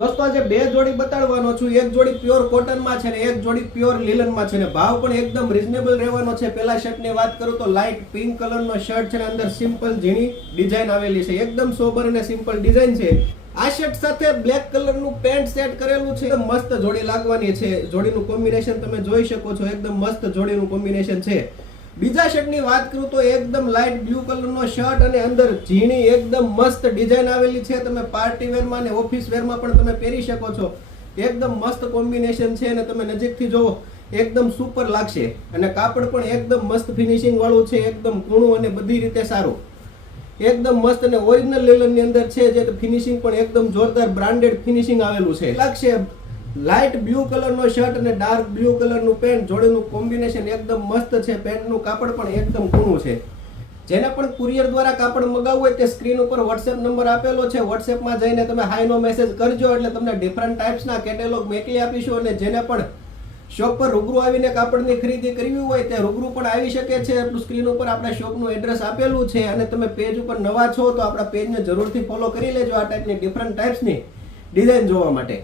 दोस्तों आज બે જોડી બતાડવાનો છું। એક જોડી પ્યોર કોટન માં છે ને એક જોડી પ્યોર લીલન માં છે ને ભાવ પણ એકદમ રીઝનેબલ રહેવાનો છે। પહેલા શર્ટ ની વાત કરું તો લાઇટ પિંક કલર નો શર્ટ છે ને અંદર સિમ્પલ ઝીણી ડિઝાઇન આવેલી છે, એકદમ સોબર અને સિમ્પલ ડિઝાઇન છે। આ શર્ટ સાથે બ્લેક કલર નું પેન્ટ સેટ કરેલું છે, મસ્ત જોડી લાગવાની છે। જોડીનું કોમ્બિનેશન તમે જોઈ શકો છો, એકદમ મસ્ત જોડીનું કોમ્બિનેશન છે। બીજા શર્ટ ની વાત કરું તો એકદમ લાઇટ બ્લુ કલર નો શર્ટ અને અંદર ઝીણી એકદમ મસ્ત ડિઝાઇન આવેલી છે। તમે પાર્ટી વેર માં અને ઓફિસ વેર માં પણ તમે પહેરી શકો છો, એકદમ મસ્ત કોમ્બિનેશન છે અને તમે નજીકથી જોવો એકદમ સુપર લાગશે। અને કાપડ પણ એકદમ મસ્ત ફિનિશિંગ વાળું છે, એકદમ કૂણું અને બધી રીતે સારું, એકદમ મસ્ત અને ઓરિજિનલ લેલન ની અંદર છે, જે ફિનિશિંગ પણ એકદમ જોરદાર બ્રાન્ડેડ ફિનિશિંગ આવેલું છે। લાગશે લાઇટ બ્લુ કલર નો શર્ટ અને ડાર્ક બ્લુ કલર નું પેન્ટ, જોડીનું કોમ્બિનેશન એકદમ મસ્ત છે। પેન્ટનું કાપડ પણ એકદમ કૂણું છે। જેને પણ કુરિયર દ્વારા કાપડ મગાવવું હોય તે સ્ક્રીન ઉપર WhatsApp નંબર આપેલો છે, WhatsApp માં જઈને તમે હાઈ નો મેસેજ કરજો એટલે તમને ડિફરન્ટ ટાઈપ્સના કેટેલોગ મોકલી આપીશું। અને જેને પણ શોપ પર રૂબરૂ આવીને કાપડની ખરીદી કરવી હોય તે રૂબરૂ પણ આવી શકે છે। સ્ક્રીન ઉપર આપણા શોપનું એડ્રેસ આપેલું છે અને તમે પેજ ઉપર નવા છો તો આપણા પેજને જરૂરથી ફોલો કરી લેજો આ ટાઈપની ડિફરન્ટ ટાઈપ્સની ડિઝાઇન જોવા માટે।